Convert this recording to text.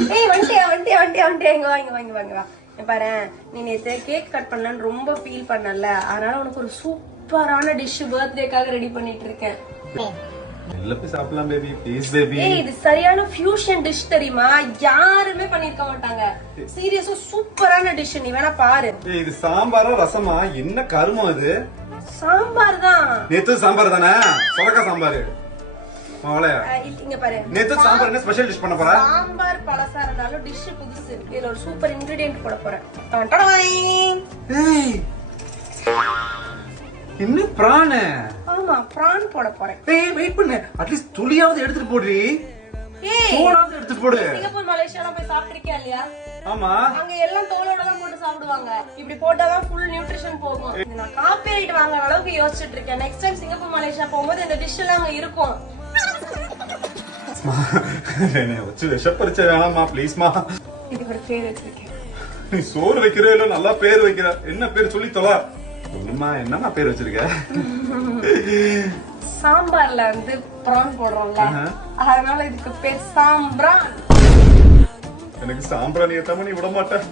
ஏய் வண்டியா வண்டியா வண்டியா வண்டியா இங்க வாங்க வாங்க வாங்க வா. பாரு நீ நேத்து கேக் கட் பண்ணலான்னு ரொம்ப ஃபீல் பண்ணல, அதனால உனக்கு ஒரு சூப்பரான டிஷ் பர்த்டேக்காக ரெடி பண்ணிட்டு இருக்கேன். இல்ல போய் சாப்பிடலாம் பேபி, ப்ளீஸ் பேபி. ஏய் இது சரியான ஃபியூஷன் டிஷ் தெரியுமா, யாருமே பண்ணிருக்க மாட்டாங்க. சீரியஸா சூப்பரான டிஷ், நீ வேணா பாரு. ஏய் இது சாம்பாரா ரசமா, என்ன கருமம் இது? சாம்பார் தான். நேத்து சாம்பார் தானே, சொரக்கா சாம்பார். மகளே இங்க பாரு, நேத்து சாம்பார் என்ன ஸ்பெஷல் டிஷ் பண்ண போற? சாம்பார் பழசா இருந்தாலும் டிஷ் புதுசு, இதுல ஒரு சூப்பர் இன்கிரிடியன்ட் போட போறேன். ஏய் என்ன பிரான்? ஆமா பிரான் போட போறேன். ஏய் வெயிட் பண்ணு, அட்லீஸ்ட் துளியாவது எடுத்துட்டு போடுறீ. ஏய் தோலாவது எடுத்துட்டு போடு. சிங்கப்பூர் மலேசியாலாம் போய் சாப்பிட்டிருக்கியா இல்லையா? ஆமா அங்க எல்லாம் தோலோட தான் போட்டு சாப்பிடுவாங்க. இப்படி போட்டாதான் ஃபுல் நியூட்ரிஷன் போகும். நான் காப்பிரைட் வாங்குற அளவுக்கு யோசிச்சுட்டு இருக்கேன். நெக்ஸ்ட் டைம் சிங்கப்பூர் மலேசியா போகும்போது இந்த டிஷ் எல்லாம் அங்க இருக்கும். என்ன வச்சு விஷப்பரிச்ச வேணாமா ப்ளீஸ்மா. இதுக்கு ஒரு பேர் வச்சிருக்கேன். நீ சோறு வைக்கிற இல்ல நல்லா பேர் வைக்கிற, என்ன பேர் சொல்லி தொலை. சொல்லுமா என்னமா பேர் வச்சிருக்க? சாம்பார்ல வந்து பிரான் போடுறோம்ல, அதனால இதுக்கு பேர் சாம்பிரான். எனக்கு சாம்பிராணி ஏத்தாம நீ விட மாட்டேன்.